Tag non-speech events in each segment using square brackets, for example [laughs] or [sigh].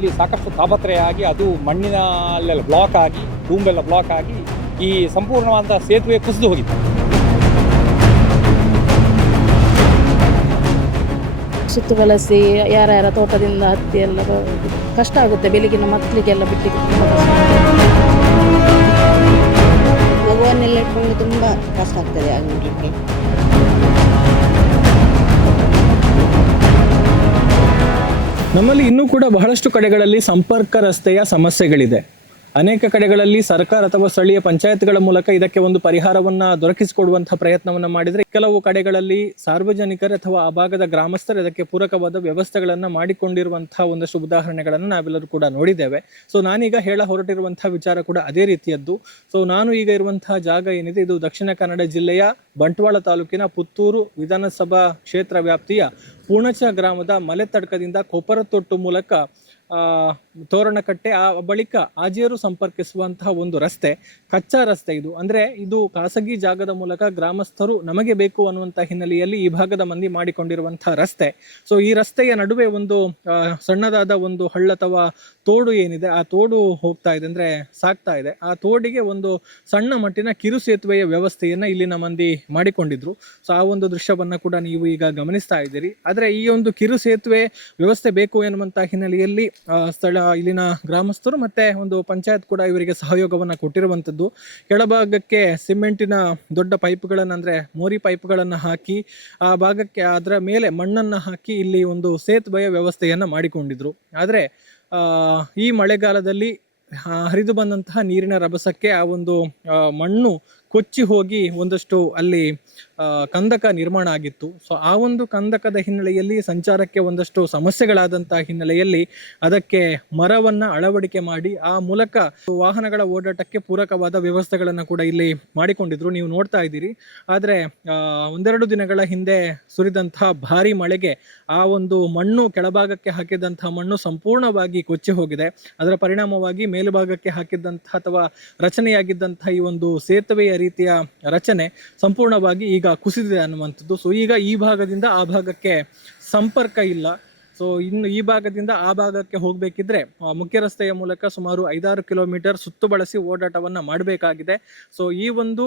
ಇಲ್ಲಿ ಸಾಕಷ್ಟು ತಾಪತ್ರಯ ಆಗಿ ಅದು ಮಣ್ಣಿನಲ್ಲೆಲ್ಲ ಬ್ಲಾಕ್ ಆಗಿ ತುಂಬೆಲ್ಲ ಬ್ಲಾಕ್ ಆಗಿ ಈ ಸಂಪೂರ್ಣವಾದ ಸೇತುವೆ ಕುಸಿದು ಹೋಗಿತ್ತು ಸುತ್ತು ಬಳಸಿ ಯಾರ ಯಾರ ತೋಟದಿಂದ ಹತ್ತಿ ಎಲ್ಲ ಕಷ್ಟ ಆಗುತ್ತೆ ಬೆಳಗಿನ ಮಕ್ಕಳಿಗೆಲ್ಲ ಬಿಟ್ಟಿಗೆ ತುಂಬ ಕಷ್ಟ ಮಗುವನ್ನೆಲ್ಲ ಇಟ್ಕೊಂಡು ತುಂಬ ಕಷ್ಟ ಆಗ್ತದೆ ಆಗ ನಮ್ಮಲ್ಲಿ ಇನ್ನೂ ಕೂಡ ಬಹಳಷ್ಟು ಕಡೆಗಳಲ್ಲಿ ಸಂಪರ್ಕ ರಸ್ತೆಯ ಸಮಸ್ಯೆಗಳಿದೆ. ಅನೇಕ ಕಡೆಗಳಲ್ಲಿ ಸರ್ಕಾರ ಅಥವಾ ಸ್ಥಳೀಯ ಪಂಚಾಯತ್ಗಳ ಮೂಲಕ ಇದಕ್ಕೆ ಒಂದು ಪರಿಹಾರವನ್ನ ದೊರಕಿಸಿಕೊಡುವಂತಹ ಪ್ರಯತ್ನವನ್ನ ಮಾಡಿದ್ರೆ ಕೆಲವು ಕಡೆಗಳಲ್ಲಿ ಸಾರ್ವಜನಿಕರು ಅಥವಾ ಆ ಭಾಗದ ಗ್ರಾಮಸ್ಥರು ಇದಕ್ಕೆ ಪೂರಕವಾದ ವ್ಯವಸ್ಥೆಗಳನ್ನ ಮಾಡಿಕೊಂಡಿರುವಂತಹ ಒಂದಷ್ಟು ಉದಾಹರಣೆಗಳನ್ನು ನಾವೆಲ್ಲರೂ ಕೂಡ ನೋಡಿದ್ದೇವೆ. ಸೊ ನಾನೀಗ ಹೇಳ ಹೊರಟಿರುವಂತಹ ವಿಚಾರ ಕೂಡ ಅದೇ ರೀತಿಯದ್ದು. ಸೊ ನಾನು ಈಗ ಇರುವಂತಹ ಜಾಗ ಏನಿದೆ, ಇದು ದಕ್ಷಿಣ ಕನ್ನಡ ಜಿಲ್ಲೆಯ ಬಂಟ್ವಾಳ ತಾಲೂಕಿನ ಪುತ್ತೂರು ವಿಧಾನಸಭಾ ಕ್ಷೇತ್ರ ವ್ಯಾಪ್ತಿಯ ಪೂರ್ಣಚ ಗ್ರಾಮದ ಮಲೆತಡ್ಕದಿಂದ ಕೊಪ್ಪರತೊಟ್ಟು ಮೂಲಕ ತೋರಣಕಟ್ಟೆ, ಆ ಬಳಿಕ ಆಜಿಯರು ಸಂಪರ್ಕಿಸುವಂತಹ ಒಂದು ರಸ್ತೆ, ಕಚ್ಚಾ ರಸ್ತೆ ಇದು. ಅಂದ್ರೆ ಇದು ಖಾಸಗಿ ಜಾಗದ ಮೂಲಕ ಗ್ರಾಮಸ್ಥರು ನಮಗೆ ಬೇಕು ಅನ್ನುವಂಥ ಹಿನ್ನೆಲೆಯಲ್ಲಿ ಈ ಭಾಗದ ಮಂದಿ ಮಾಡಿಕೊಂಡಿರುವಂತಹ ರಸ್ತೆ. ಸೊ ಈ ರಸ್ತೆಯ ನಡುವೆ ಒಂದು ಸಣ್ಣದಾದ ಒಂದು ಹಳ್ಳ ಅಥವಾ ತೋಡು ಏನಿದೆ, ಆ ತೋಡು ಹೋಗ್ತಾ ಇದೆ, ಅಂದ್ರೆ ಸಾಕ್ತಾ ಇದೆ. ಆ ತೋಡಿಗೆ ಒಂದು ಸಣ್ಣ ಮಟ್ಟಿನ ಕಿರು ಸೇತುವೆಯ ವ್ಯವಸ್ಥೆಯನ್ನ ಇಲ್ಲಿನ ಮಂದಿ ಮಾಡಿಕೊಂಡಿದ್ರು. ಸೊ ಆ ಒಂದು ದೃಶ್ಯವನ್ನ ಕೂಡ ನೀವು ಈಗ ಗಮನಿಸ್ತಾ ಇದ್ದೀರಿ. ಆದರೆ ಈ ಒಂದು ಕಿರು ಸೇತುವೆ ವ್ಯವಸ್ಥೆ ಬೇಕು ಎನ್ನುವಂಥ ಹಿನ್ನೆಲೆಯಲ್ಲಿ ಸ್ಥಳ, ಇಲ್ಲಿನ ಗ್ರಾಮಸ್ಥರು ಮತ್ತೆ ಒಂದು ಪಂಚಾಯತ್ ಕೂಡ ಇವರಿಗೆ ಸಹಯೋಗವನ್ನು ಕೊಟ್ಟಿರುವಂಥದ್ದು. ಕೆಳಭಾಗಕ್ಕೆ ಸಿಮೆಂಟಿನ ದೊಡ್ಡ ಪೈಪ್ಗಳನ್ನು ಅಂದರೆ ಮೋರಿ ಪೈಪ್ಗಳನ್ನು ಹಾಕಿ, ಆ ಭಾಗಕ್ಕೆ ಅದರ ಮೇಲೆ ಮಣ್ಣನ್ನು ಹಾಕಿ ಇಲ್ಲಿ ಒಂದು ಸೇತುವೆಯ ವ್ಯವಸ್ಥೆಯನ್ನು ಮಾಡಿಕೊಂಡಿದ್ರು. ಆದರೆ ಈ ಮಳೆಗಾಲದಲ್ಲಿ ಹರಿದು ಬಂದಂತಹ ನೀರಿನ ರಭಸಕ್ಕೆ ಆ ಒಂದು ಮಣ್ಣು ಕೊಚ್ಚಿ ಹೋಗಿ ಒಂದಷ್ಟು ಅಲ್ಲಿ ಕಂದಕ ನಿರ್ಮಾಣ ಆಗಿತ್ತು. ಸೊ ಆ ಒಂದು ಕಂದಕದ ಹಿನ್ನೆಲೆಯಲ್ಲಿ ಸಂಚಾರಕ್ಕೆ ಒಂದಷ್ಟು ಸಮಸ್ಯೆಗಳಾದಂತಹ ಹಿನ್ನೆಲೆಯಲ್ಲಿ ಅದಕ್ಕೆ ಮರವನ್ನ ಅಳವಡಿಕೆ ಮಾಡಿ, ಆ ಮೂಲಕ ವಾಹನಗಳ ಓಡಾಟಕ್ಕೆ ಪೂರಕವಾದ ವ್ಯವಸ್ಥೆಗಳನ್ನು ಕೂಡ ಇಲ್ಲಿ ಮಾಡಿಕೊಂಡಿದ್ರು. ನೀವು ನೋಡ್ತಾ ಇದ್ದೀರಿ. ಆದರೆ ಒಂದೆರಡು ದಿನಗಳ ಹಿಂದೆ ಸುರಿದಂತಹ ಭಾರಿ ಮಳೆಗೆ ಆ ಒಂದು ಮಣ್ಣು ಕೆಳಭಾಗಕ್ಕೆ ಹಾಕಿದಂತಹ ಮಣ್ಣು ಸಂಪೂರ್ಣವಾಗಿ ಕೊಚ್ಚಿ ಹೋಗಿದೆ. ಅದರ ಪರಿಣಾಮವಾಗಿ ಮೇಲುಭಾಗಕ್ಕೆ ಹಾಕಿದ್ದಂತಹ ಅಥವಾ ರಚನೆಯಾಗಿದ್ದಂತಹ ಈ ಒಂದು ಸೇತುವೆಯ ರೀತಿಯ ರಚನೆ ಸಂಪೂರ್ಣವಾಗಿ ಈಗ ಕುಸಿದಿದೆ ಅನ್ನುವಂಥದ್ದು. ಸೊ ಈಗ ಈ ಭಾಗದಿಂದ ಆ ಭಾಗಕ್ಕೆ ಸಂಪರ್ಕ ಇಲ್ಲ. ಸೊ ಇನ್ನು ಈ ಭಾಗದಿಂದ ಆ ಭಾಗಕ್ಕೆ ಹೋಗಬೇಕಿದ್ರೆ ಮುಖ್ಯ ರಸ್ತೆಯ ಮೂಲಕ ಸುಮಾರು ಐದಾರು ಕಿಲೋಮೀಟರ್ ಸುತ್ತು ಬಳಸಿ ಓಡಾಟವನ್ನು ಮಾಡಬೇಕಾಗಿದೆ. ಸೊ ಈ ಒಂದು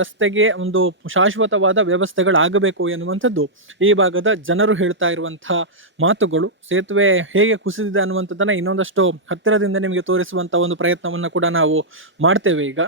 ರಸ್ತೆಗೆ ಒಂದು ಶಾಶ್ವತವಾದ ವ್ಯವಸ್ಥೆಗಳಾಗಬೇಕು ಎನ್ನುವಂಥದ್ದು ಈ ಭಾಗದ ಜನರು ಹೇಳ್ತಾ ಇರುವಂತಹ ಮಾತುಗಳು. ಸೇತುವೆ ಹೇಗೆ ಕುಸಿದಿದೆ ಅನ್ನುವಂಥದ್ದನ್ನು ಇನ್ನೊಂದಷ್ಟು ಹತ್ತಿರದಿಂದ ನಿಮಗೆ ತೋರಿಸುವಂಥ ಒಂದು ಪ್ರಯತ್ನವನ್ನು ಕೂಡ ನಾವು ಮಾಡ್ತೇವೆ ಈಗ.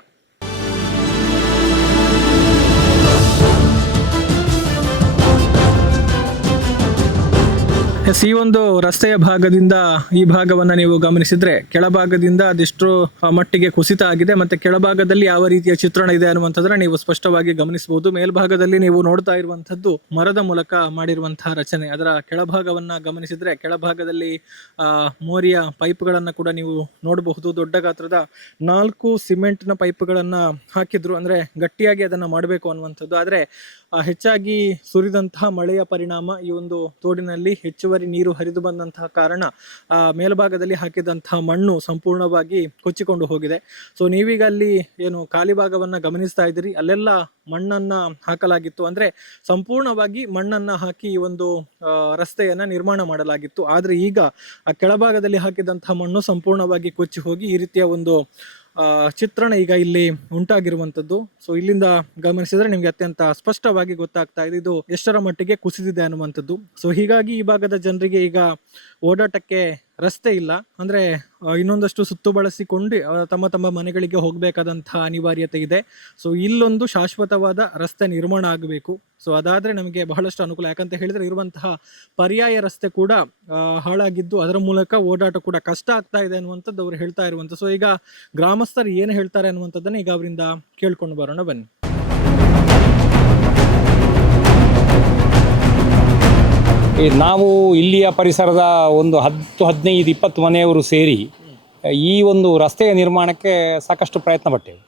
ಈ ಒಂದು ರಸ್ತೆಯ ಭಾಗದಿಂದ ಈ ಭಾಗವನ್ನ ನೀವು ಗಮನಿಸಿದ್ರೆ ಕೆಳಭಾಗದಿಂದ ಅದೆಷ್ಟು ಮಟ್ಟಿಗೆ ಕುಸಿತ ಆಗಿದೆ ಮತ್ತೆ ಕೆಳಭಾಗದಲ್ಲಿ ಯಾವ ರೀತಿಯ ಚಿತ್ರಣ ಇದೆ ಅನ್ನುವಂಥದ್ದನ್ನ ನೀವು ಸ್ಪಷ್ಟವಾಗಿ ಗಮನಿಸಬಹುದು. ಮೇಲ್ಭಾಗದಲ್ಲಿ ನೀವು ನೋಡ್ತಾ ಇರುವಂತದ್ದು ಮರದ ಮೂಲಕ ಮಾಡಿರುವಂತಹ ರಚನೆ. ಅದರ ಕೆಳಭಾಗವನ್ನ ಗಮನಿಸಿದ್ರೆ ಕೆಳಭಾಗದಲ್ಲಿ, ಆ, ಮೋರಿಯ ಪೈಪ್ಗಳನ್ನ ಕೂಡ ನೀವು ನೋಡಬಹುದು. ದೊಡ್ಡ ಗಾತ್ರದ ನಾಲ್ಕು ಸಿಮೆಂಟ್ನ ಪೈಪ್ಗಳನ್ನ ಹಾಕಿದ್ರು ಅಂದ್ರೆ ಗಟ್ಟಿಯಾಗಿ ಅದನ್ನ ಮಾಡಬೇಕು ಅನ್ನುವಂಥದ್ದು. ಆದ್ರೆ ಹೆಚ್ಚಾಗಿ ಸುರಿದಂತಹ ಮಳೆಯ ಪರಿಣಾಮ ಈ ಒಂದು ತೋಡಿನಲ್ಲಿ ಹೆಚ್ಚುವರಿ ನೀರು ಹರಿದು ಬಂದಂತಹ ಕಾರಣ ಮೇಲ್ಭಾಗದಲ್ಲಿ ಹಾಕಿದಂತಹ ಮಣ್ಣು ಸಂಪೂರ್ಣವಾಗಿ ಕೊಚ್ಚಿಕೊಂಡು ಹೋಗಿದೆ. ಸೊ ನೀವೀಗ ಅಲ್ಲಿ ಏನು ಖಾಲಿ ಭಾಗವನ್ನ ಗಮನಿಸ್ತಾ ಇದ್ದೀರಿ. ಅಲ್ಲೆಲ್ಲ ಮಣ್ಣನ್ನ ಹಾಕಲಾಗಿತ್ತು. ಅಂದ್ರೆ ಸಂಪೂರ್ಣವಾಗಿ ಮಣ್ಣನ್ನ ಹಾಕಿ ಈ ಒಂದು ರಸ್ತೆಯನ್ನ ನಿರ್ಮಾಣ ಮಾಡಲಾಗಿತ್ತು. ಆದ್ರೆ ಈಗ ಆ ಕೆಳಭಾಗದಲ್ಲಿ ಹಾಕಿದಂತಹ ಮಣ್ಣು ಸಂಪೂರ್ಣವಾಗಿ ಕೊಚ್ಚಿ ಹೋಗಿ ಈ ರೀತಿಯ ಒಂದು ಚಿತ್ರಣ ಈಗ ಇಲ್ಲಿ ಉಂಟಾಗಿರುವಂತದ್ದು. ಸೊ ಇಲ್ಲಿಂದ ಗಮನಿಸಿದರೆ ನಿಮಗೆ ಅತ್ಯಂತ ಸ್ಪಷ್ಟವಾಗಿ ಗೊತ್ತಾಗ್ತಾ ಇದೆ, ಇದು ಎಷ್ಟರ ಮಟ್ಟಿಗೆ ಕುಸಿದಿದೆ ಅನ್ನುವಂಥದ್ದು. ಸೊ ಹೀಗಾಗಿ ಈ ಭಾಗದ ಜನರಿಗೆ ಈಗ ಓಡಾಟಕ್ಕೆ ರಸ್ತೆ ಇಲ್ಲ. ಅಂದ್ರೆ ಇನ್ನೊಂದಷ್ಟು ಸುತ್ತು ಬಳಸಿಕೊಂಡು ತಮ್ಮ ತಮ್ಮ ಮನೆಗಳಿಗೆ ಹೋಗಬೇಕಾದಂತಹ ಅನಿವಾರ್ಯತೆ ಇದೆ. ಸೊ ಇಲ್ಲೊಂದು ಶಾಶ್ವತವಾದ ರಸ್ತೆ ನಿರ್ಮಾಣ ಆಗಬೇಕು. ಸೊ ಅದಾದ್ರೆ ನಮಗೆ ಬಹಳಷ್ಟು ಅನುಕೂಲ. ಯಾಕಂತ ಹೇಳಿದ್ರೆ, ಇರುವಂತಹ ಪರ್ಯಾಯ ರಸ್ತೆ ಕೂಡ ಹಾಳಾಗಿದ್ದು ಅದರ ಮೂಲಕ ಓಡಾಟ ಕೂಡ ಕಷ್ಟ ಆಗ್ತಾ ಇದೆ ಅನ್ನುವಂಥದ್ದು ಅವರು ಹೇಳ್ತಾ ಇರುವಂಥ ಸೊ ಈಗ ಗ್ರಾಮಸ್ಥರು ಏನು ಹೇಳ್ತಾರೆ ಅನ್ನುವಂಥದ್ದನ್ನ ಈಗ ಅವರಿಂದ ಕೇಳ್ಕೊಂಡು ಬರೋಣ ಬನ್ನಿ. ನಾವು ಇಲ್ಲಿಯ ಪರಿಸರದ ಒಂದು ಹತ್ತು, ಹದಿನೈದು, ಇಪ್ಪತ್ತು ಮನೆಯವರು ಸೇರಿ, ಈ ಒಂದು ರಸ್ತೆಯ ನಿರ್ಮಾಣಕ್ಕೆ ಸಾಕಷ್ಟು ಪ್ರಯತ್ನ ಪಟ್ಟೆವು.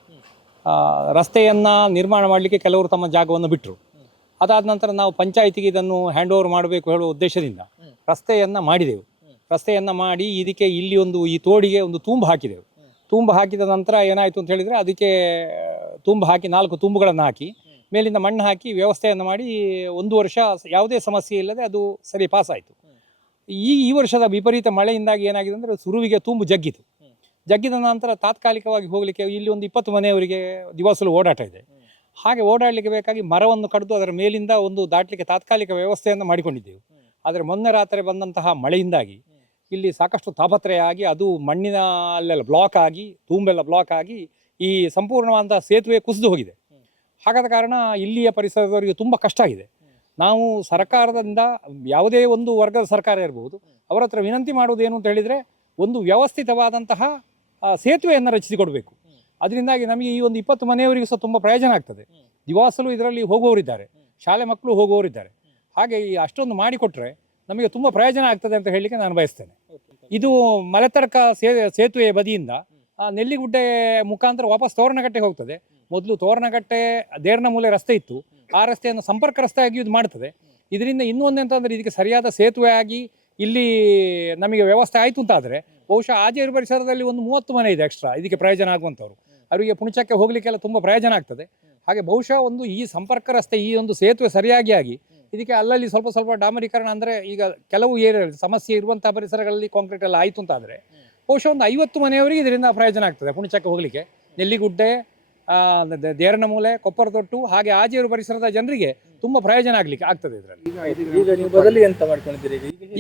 ರಸ್ತೆಯನ್ನು ನಿರ್ಮಾಣ ಮಾಡಲಿಕ್ಕೆ ಕೆಲವರು ತಮ್ಮ ಜಾಗವನ್ನು ಬಿಟ್ಟರು ಅದಾದ ನಂತರ ನಾವು ಪಂಚಾಯಿತಿಗೆ ಇದನ್ನು ಹ್ಯಾಂಡ್ ಓವರ್ ಮಾಡಬೇಕು ಹೇಳುವ ಉದ್ದೇಶದಿಂದ ರಸ್ತೆಯನ್ನು ಮಾಡಿದೆವು. ರಸ್ತೆಯನ್ನು ಮಾಡಿ ಇದಕ್ಕೆ ಇಲ್ಲಿ ಒಂದು ಈ ತೋಡಿಗೆ ಒಂದು ತುಂಬು ಹಾಕಿದೆವು. ತುಂಬು ಹಾಕಿದ ನಂತರ ಏನಾಯಿತು ಅಂತ ಹೇಳಿದರೆ ಅದಕ್ಕೆ ತುಂಬು ಹಾಕಿ ನಾಲ್ಕು ತುಂಬುಗಳನ್ನು ಹಾಕಿ ಮೇಲಿಂದ ಮಣ್ಣು ಹಾಕಿ ವ್ಯವಸ್ಥೆಯನ್ನು ಮಾಡಿ ಒಂದು ವರ್ಷ ಯಾವುದೇ ಸಮಸ್ಯೆ ಇಲ್ಲದೆ ಅದು ಸರಿ ಪಾಸ್ ಆಯಿತು ಈ ಈ ವರ್ಷದ ವಿಪರೀತ ಮಳೆಯಿಂದಾಗಿ ಏನಾಗಿದೆ ಅಂದರೆ ಸುರುವಿಗೆ ತುಂಬು ಜಗ್ಗಿತು. ಜಗ್ಗಿದ ನಂತರ ತಾತ್ಕಾಲಿಕವಾಗಿ ಹೋಗಲಿಕ್ಕೆ ಇಲ್ಲಿ ಒಂದು ಇಪ್ಪತ್ತು ಮನೆಯವರಿಗೆ ದಿವಸಲು ಓಡಾಟ ಇದೆ. ಹಾಗೆ ಓಡಾಡಲಿಕ್ಕೆ ಬೇಕಾಗಿ ಮರವನ್ನು ಕಡಿದು ಅದರ ಮೇಲಿಂದ ಒಂದು ದಾಟಲಿಕ್ಕೆ ತಾತ್ಕಾಲಿಕ ವ್ಯವಸ್ಥೆಯನ್ನು ಮಾಡಿಕೊಂಡಿದ್ದೆವು. ಆದರೆ ಮೊನ್ನೆ ರಾತ್ರಿ ಬಂದಂತಹ ಮಳೆಯಿಂದಾಗಿ ಇಲ್ಲಿ ಸಾಕಷ್ಟು ತಾಪತ್ರೆಯಾಗಿ ಅದು ಮಣ್ಣಿನ ಅಲ್ಲೆಲ್ಲ ಬ್ಲಾಕ್ ಆಗಿ ತುಂಬೆಲ್ಲ ಬ್ಲಾಕ್ ಆಗಿ ಈ ಸಂಪೂರ್ಣವಾದಂತಹ ಸೇತುವೆ ಕುಸಿದು ಹೋಗಿದೆ. ಹಾಗಾದ ಕಾರಣ ಇಲ್ಲಿಯ ಪರಿಸರದವರಿಗೆ ತುಂಬ ಕಷ್ಟ ಆಗಿದೆ. ನಾವು ಸರ್ಕಾರದಿಂದ ಯಾವುದೇ ಒಂದು ವರ್ಗದ ಸರ್ಕಾರ ಇರಬಹುದು ಅವರ ಹತ್ರ ವಿನಂತಿ ಮಾಡುವುದೇನು ಅಂತ ಹೇಳಿದರೆ, ಒಂದು ವ್ಯವಸ್ಥಿತವಾದಂತಹ ಸೇತುವೆಯನ್ನು ರಚಿಸಿಕೊಡಬೇಕು. ಅದರಿಂದಾಗಿ ನಮಗೆ ಈ ಒಂದು ಇಪ್ಪತ್ತು ಮನೆಯವರಿಗೂ ಸಹ ತುಂಬ ಪ್ರಯೋಜನ ಆಗ್ತದೆ. ದಿವಾಸಲು ಇದರಲ್ಲಿ ಹೋಗುವವರಿದ್ದಾರೆ, ಶಾಲೆ ಮಕ್ಕಳು ಹೋಗುವವರಿದ್ದಾರೆ. ಹಾಗೆ ಈ ಅಷ್ಟೊಂದು ಮಾಡಿಕೊಟ್ರೆ ನಮಗೆ ತುಂಬ ಪ್ರಯೋಜನ ಆಗ್ತದೆ ಅಂತ ಹೇಳಲಿಕ್ಕೆ ನಾನು ಬಯಸ್ತೇನೆ. ಇದು ಮಲೆತರ್ಕ ಸೇತುವೆಯ ಬದಿಯಿಂದ ನೆಲ್ಲಿಗುಡ್ಡೆ ಮುಖಾಂತರ ವಾಪಸ್ ತೋರಣಗಟ್ಟೆ ಹೋಗ್ತದೆ. ಮೊದಲು ತೋರಣಗಟ್ಟೆ ದೇರ್ನ ಮೂಲೆ ರಸ್ತೆ ಇತ್ತು. ಆ ರಸ್ತೆಯನ್ನು ಸಂಪರ್ಕ ರಸ್ತೆಯಾಗಿ ಇದು ಮಾಡ್ತದೆ. ಇದರಿಂದ ಇನ್ನೂ ಒಂದಂತಂದ್ರೆ ಇದಕ್ಕೆ ಸರಿಯಾದ ಸೇತುವೆ ಆಗಿ ಇಲ್ಲಿ ನಮಗೆ ವ್ಯವಸ್ಥೆ ಆಯಿತು ಅಂತಾದರೆ ಬಹುಶಃ ಆಜೇರು ಪರಿಸರದಲ್ಲಿ ಒಂದು ಮೂವತ್ತು ಮನೆ ಇದೆ ಎಕ್ಸ್ಟ್ರಾ ಇದಕ್ಕೆ ಪ್ರಯೋಜನ ಆಗುವಂಥವ್ರು. ಅವರಿಗೆ ಪುಣಚಕ್ಕೆ ಹೋಗಲಿಕ್ಕೆಲ್ಲ ತುಂಬ ಪ್ರಯೋಜನ ಆಗ್ತದೆ. ಹಾಗೆ ಬಹುಶಃ ಒಂದು ಈ ಸಂಪರ್ಕ ರಸ್ತೆ ಈ ಒಂದು ಸೇತುವೆ ಸರಿಯಾಗಿ ಆಗಿ ಇದಕ್ಕೆ ಅಲ್ಲಲ್ಲಿ ಸ್ವಲ್ಪ ಸ್ವಲ್ಪ ಡಾಮರೀಕರಣ ಅಂದರೆ ಈಗ ಕೆಲವು ಏರಿಯಾ ಸಮಸ್ಯೆ ಇರುವಂಥ ಪರಿಸರಗಳಲ್ಲಿ ಕಾಂಕ್ರೀಟ್ ಎಲ್ಲ ಆಯಿತು ಅಂತಾದರೆ ಬಹುಶಃ ಒಂದು ಐವತ್ತು ಮನೆಯವರಿಗೆ ಇದರಿಂದ ಪ್ರಯೋಜನ ಆಗ್ತದೆ ಪುಣಚಕ್ಕೆ ಹೋಗಲಿಕ್ಕೆ. ನೆಲ್ಲಿಗುಡ್ಡೆ ಆ, ಮೂಲೆ ಕೊಪ್ಪರ ತೊಟ್ಟು ಹಾಗೆ ಆಜೇರು ಪರಿಸರದ ಜನರಿಗೆ ತುಂಬಾ ಪ್ರಯೋಜನ ಆಗ್ಲಿಕ್ಕೆ ಆಗ್ತದೆ ಇದರಲ್ಲಿ.